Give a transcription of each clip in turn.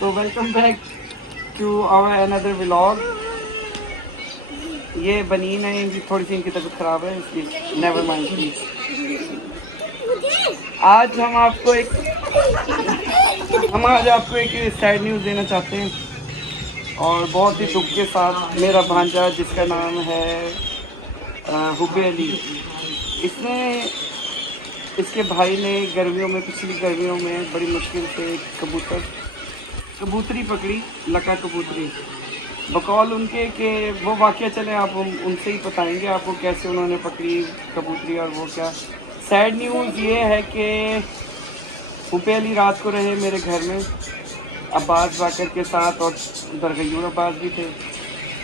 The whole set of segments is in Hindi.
तो welcome back to our another vlog. ये बनीन है, इनकी थोड़ी सी इनकी तबीयत खराब है इसलिए नेवर माइंड प्लीज। आज आज आपको एक सैड न्यूज़ देना चाहते हैं और बहुत ही दुख के साथ। मेरा भांजा जिसका नाम है हुबे अली, इसने इसके भाई ने पिछली गर्मियों में बड़ी मुश्किल से कबूतरी पकड़ी, लका कबूतरी। बकौल उनके कि वो वाक़या चले आप उनसे ही बताएंगे आपको कैसे उन्होंने पकड़ी कबूतरी और वो क्या। सैड न्यूज़ ये है कि हुबे अली रात को रहे मेरे घर में अब्बास बाकर के साथ और उधर गयूर अब्बास भी थे।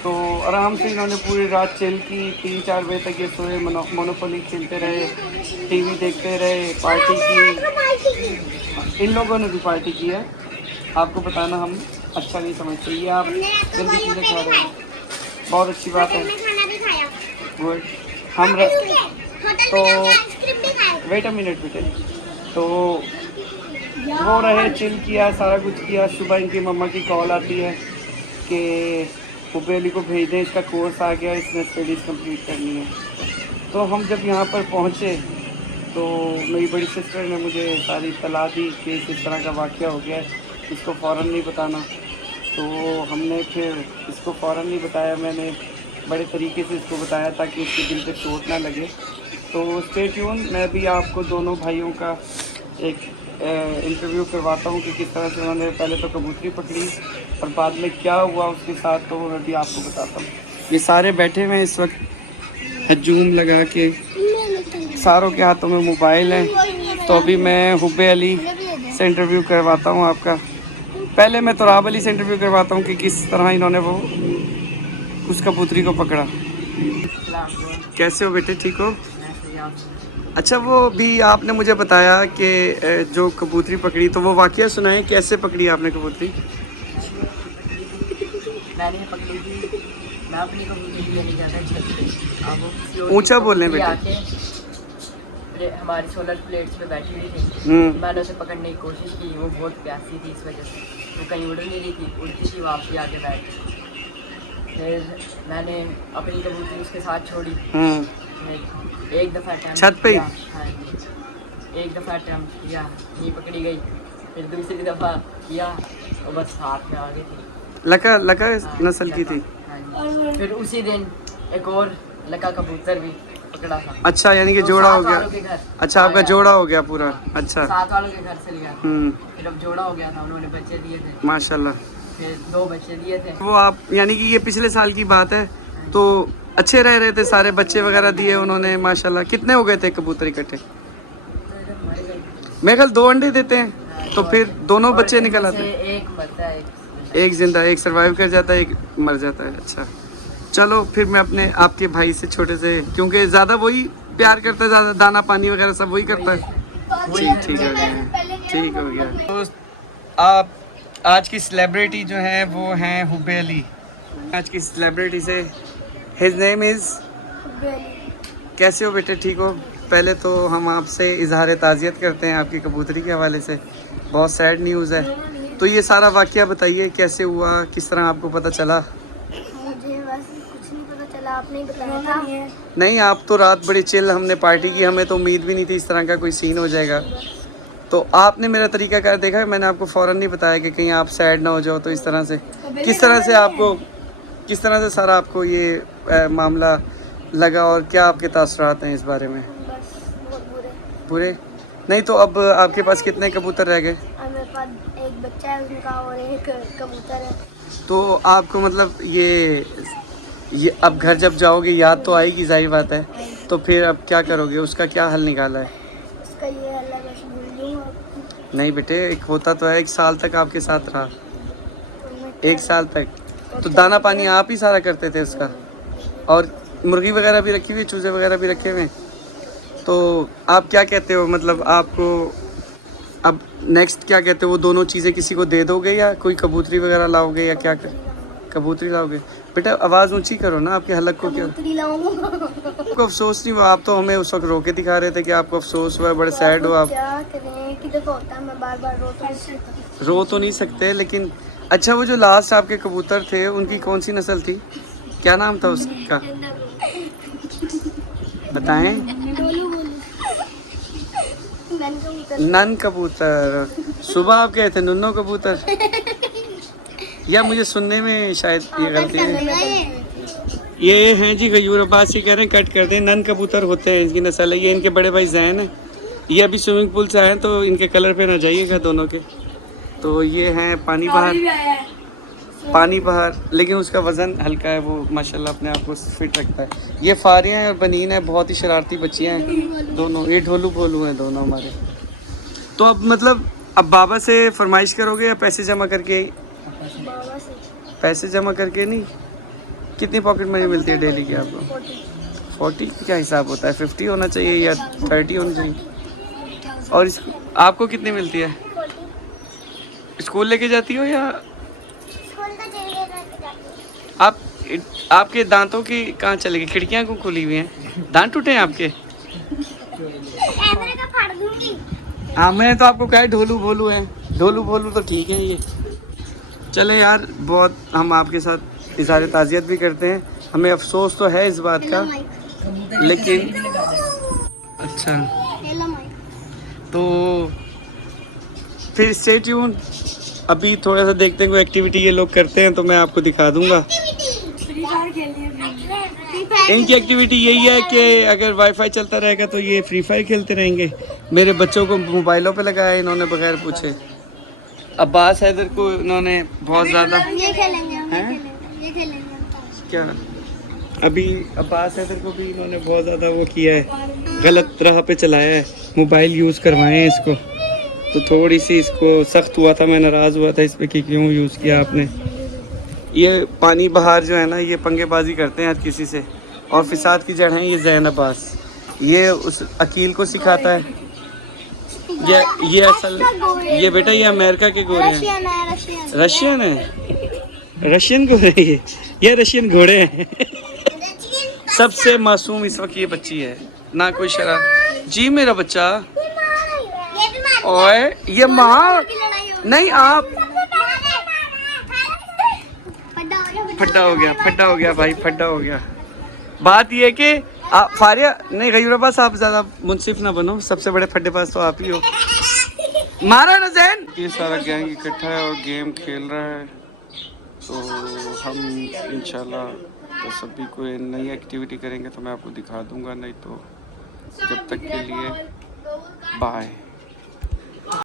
तो आराम से इन्होंने पूरी रात चिल की, 3-4 बजे तक ये सोए, मोनोपोली खेलते रहे, टीवी देखते रहे, पार्टी की। इन लोगों ने भी पार्टी की है, आपको बताना हम अच्छा नहीं समझते। ये आप जल्दी चीज़ें खा रहे हैं, बहुत अच्छी बात है, गुड। तो वेट अ मिनट बेटे। तो वो रहे, चिल किया, सारा कुछ किया। सुबह इनकी मम्मा की कॉल आती है कि हुबे अली को भेज दें, इसका कोर्स आ गया, इसने स्टडीज़ कंप्लीट करनी है। तो हम जब यहाँ पर पहुँचे तो मेरी बड़ी सिस्टर ने मुझे सारी इत्तला दी कि इस तरह का वाक़या हो गया है, इसको फ़ौरन नहीं बताना। तो हमने फिर इसको फ़ौरन नहीं बताया, मैंने बड़े तरीके से इसको बताया ताकि इसके दिल पे चोट ना लगे। तो स्टे ट्यून, मैं भी आपको दोनों भाइयों का एक इंटरव्यू करवाता हूँ कि किस तरह से उन्होंने पहले तो कबूतरी पकड़ी और बाद में क्या हुआ उसके साथ, तो मैं भी आपको बताता हूँ। ये सारे बैठे हुए हैं इस वक्त हजूम लगा के, सारों के हाथों में मोबाइल है। तो अभी मैं हुबे अली से इंटरव्यू करवाता हूँ आपका। पहले मैं तुराब अली से इंटरव्यू करवाता हूँ कि किस तरह इन्होंने वो उस कबूतरी को पकड़ा। कैसे हो बेटे, ठीक हो? अच्छा, वो भी आपने मुझे बताया कि जो कबूतरी पकड़ी, तो वो वाक़या सुनाए, कैसे पकड़ी आपने कबूतरी? मैंने पकड़ी थी, मैं अपनी कबूतरी लेने गया था छत पे। अब वो किसी और ऊंचा बोलने बेटे। हमारी सोलर प्लेट्स पे बैठी हुई थी। मैंने उसे पकड़ने की कोशिश की, वो बहुत प्यासी थी, इस वजह से वो कहीं उड़ नहीं रही थी, उड़ती थी वापसी आके बैठ। फिर मैंने अपनी कबूतरी उसके साथ छोड़ी। एक दफ़ा अटैम्प्ट छत पे? हाँ, एक दफ़ा अटैम्प्ट किया, नहीं पकड़ी गई। फिर दूसरी दफ़ा किया तो बस हाथ में आ गई थी। लका नस्ल की थी। फिर उसी दिन एक और लका कबूतर भी पकड़ा था। अच्छा, यानी कि तो जोड़ा हो गया। अच्छा, आपका जोड़ा हो गया पूरा। अच्छा, साथ वालों के घर से लिया। फिर अब जोड़ा हो गया था, उन्होंने बच्चे दिए थे माशाल्लाह। फिर 2 बच्चे दिए थे। वो आप यानी कि ये पिछले साल की बात है, तो अच्छे रह रहे थे, सारे बच्चे वगैरह दिए उन्होंने माशाल्लाह। कितने हो गए थे कबूतर इकट्ठे? मेरे ख्याल 2 अंडे देते हैं, तो फिर दोनों बच्चे निकल आते हैं। एक मरता है, एक जिंदा, एक सर्वाइव कर जाता है, एक मर जाता है। अच्छा चलो, फिर मैं अपने आपके भाई से छोटे से, क्योंकि ज़्यादा वही प्यार करता है, ज़्यादा दाना पानी वगैरह सब वही करता है। ठीक हो गया, ठीक हो गया। तो आप आज की सेलिब्रिटी जो है वो हैं हुबे अली। आज की सेलिब्रिटी से, हिज नेम इज़। कैसे हो बेटे, ठीक हो? पहले तो हम आपसे इजहार ताज़ियत करते हैं आपकी कबूतरी के हवाले से, बहुत सैड न्यूज़ है। तो ये सारा वाक़या बताइए, कैसे हुआ, किस तरह आपको पता चला? मुझे बस कुछ नहीं पता चला, आपने ही बताया था। नहीं, आप तो रात बड़ी चिल, हमने पार्टी की, हमें तो उम्मीद भी नहीं थी इस तरह का कोई सीन हो जाएगा। तो आपने मेरा तरीकाकार देखा, मैंने आपको फ़ौरन नहीं बताया कि कहीं आप सैड ना हो जाओ। तो इस तरह से किस तरह से सारा आपको ये मामला लगा और क्या आपके तासुरात हैं इस बारे में? बस बहुत बुरे? नहीं तो अब आपके पास कितने कबूतर रह गए? अब मेरे पास एक बच्चा है उनका और एक कबूतर है। तो आपको मतलब ये अब घर जब जाओगे याद तो आएगी, जाहिर बात है। तो फिर अब क्या करोगे, उसका क्या हल निकाला है? उसका ये अल्लाह बस भूल दूँ। नहीं बेटे, एक होता तो है, 1 साल तक आपके साथ रहा, 1 साल तक तो दाना पानी आप ही सारा करते थे उसका, और मुर्गी वगैरह भी रखी हुई, चूजे वगैरह भी रखे हुए। तो आप क्या कहते हो, मतलब आपको अब नेक्स्ट क्या कहते हो, वो दोनों चीज़ें किसी को दे दोगे या कोई कबूतरी वगैरह लाओगे या क्या कबूतरी लाओगे? बेटा आवाज़ ऊंची करो ना, आपके हलक को क्या आपको अफसोस नहीं हुआ? आप तो हमें उस वक्त रो के दिखा रहे थे कि आपको अफसोस हुआ है, बड़े सैड हो आप। क्या करें, कि देखो होता है, मैं बार बार रो तो नहीं सकता। रो तो नहीं सकते, लेकिन अच्छा, वो जो लास्ट आपके कबूतर थे उनकी कौन सी नस्ल थी, क्या नाम था उसका, बताएं। बोलू बोलू नन कबूतर। सुबह आप कहे थे नुन्नो कबूतर, या मुझे सुनने में शायद ये गलती है। ये हैं जी गयूर अब्बास, ये कह रहे हैं कट कर दें, नन कबूतर होते हैं, इनकी नस्ल है। ये इनके बड़े भाई जैन है, ये अभी स्विमिंग पूल से आए हैं, तो इनके कलर पे ना जाइएगा दोनों के। तो ये हैं पानी बाहर, लेकिन उसका वज़न हल्का है, वो माशाल्लाह अपने आप को फिट रखता है। ये फारियाँ हैं और बनीन है, बहुत ही शरारती बच्चियाँ हैं दोनों, ये ढोलू भोलू हैं दोनों हमारे। तो अब मतलब अब बाबा से फरमाइश करोगे या पैसे जमा करके? बाबा से पैसे जमा करके नहीं। कितनी पॉकेट मनी मिलती है डेली की आपको? 40 क्या हिसाब होता है? 50 होना चाहिए या 30 होना चाहिए? और आपको कितनी मिलती है? स्कूल लेके जाती हो या आप? आपके दांतों की कहाँ चलेगी, खिड़कियाँ क्यों खुली हुई हैं? दांत टूटे हैं आपके? हाँ, मैंने तो आपको कहा ढोलू भोलू है, ढोलू भोलू तो ठीक है ये। चलें यार, बहुत हम आपके साथ इज़हार ताज़ियत भी करते हैं, हमें अफसोस तो है इस बात का, लेकिन अच्छा तो फिर स्टे ट्यून। अभी थोड़ा सा देखते हैं कोई एक्टिविटी ये लोग करते हैं तो मैं आपको दिखा दूंगा। इनकी एक्टिविटी यही है कि अगर वाईफाई चलता रहेगा तो ये फ्री फायर खेलते रहेंगे। मेरे बच्चों को मोबाइलों पे लगाया इन्होंने बगैर पूछे। अब्बास हैदर को इन्होंने बहुत ज़्यादा ये खेलेंगे क्या, अभी अब्बास हैदर को भी इन्होंने बहुत ज़्यादा वो किया है, गलत राह पे चलाया है, मोबाइल यूज़ करवाए हैं इसको। तो थोड़ी सी इसको सख्त हुआ था, मैं नाराज़ हुआ था इस पर कि क्यों यूज़ किया आपने। ये पानी बहार जो है ना, ये पंगेबाजी करते हैं हर किसी से, और फिसाद की जड़ है ये जैन अब्बास। ये उस अकील को सिखाता है। ये असल, ये बेटा ये अमेरिका के गोरे हैं, रशियन है, रशियन घोड़े ये रशियन घोड़े हैं। सबसे मासूम इस वक्त ये बच्ची है, ना कोई शरारत। जी मेरा बच्चा, ओए ये माँ नहीं, आप फड्डा हो गया भाई, फड्डा हो गया। बात ये है कि आप फारिया नहीं, गयूर अब्बास आप ज़्यादा मुनसिफ ना बनो, सबसे बड़े फड्डेबाज तो आप ही हो। मारा ना जैन। ये सारा गैंग इकट्ठा है और गेम खेल रहा है, तो हम इंशाल्लाह तो सभी कोई नई एक्टिविटी करेंगे तो मैं आपको दिखा दूंगा, नहीं तो जब तक के लिए बाय।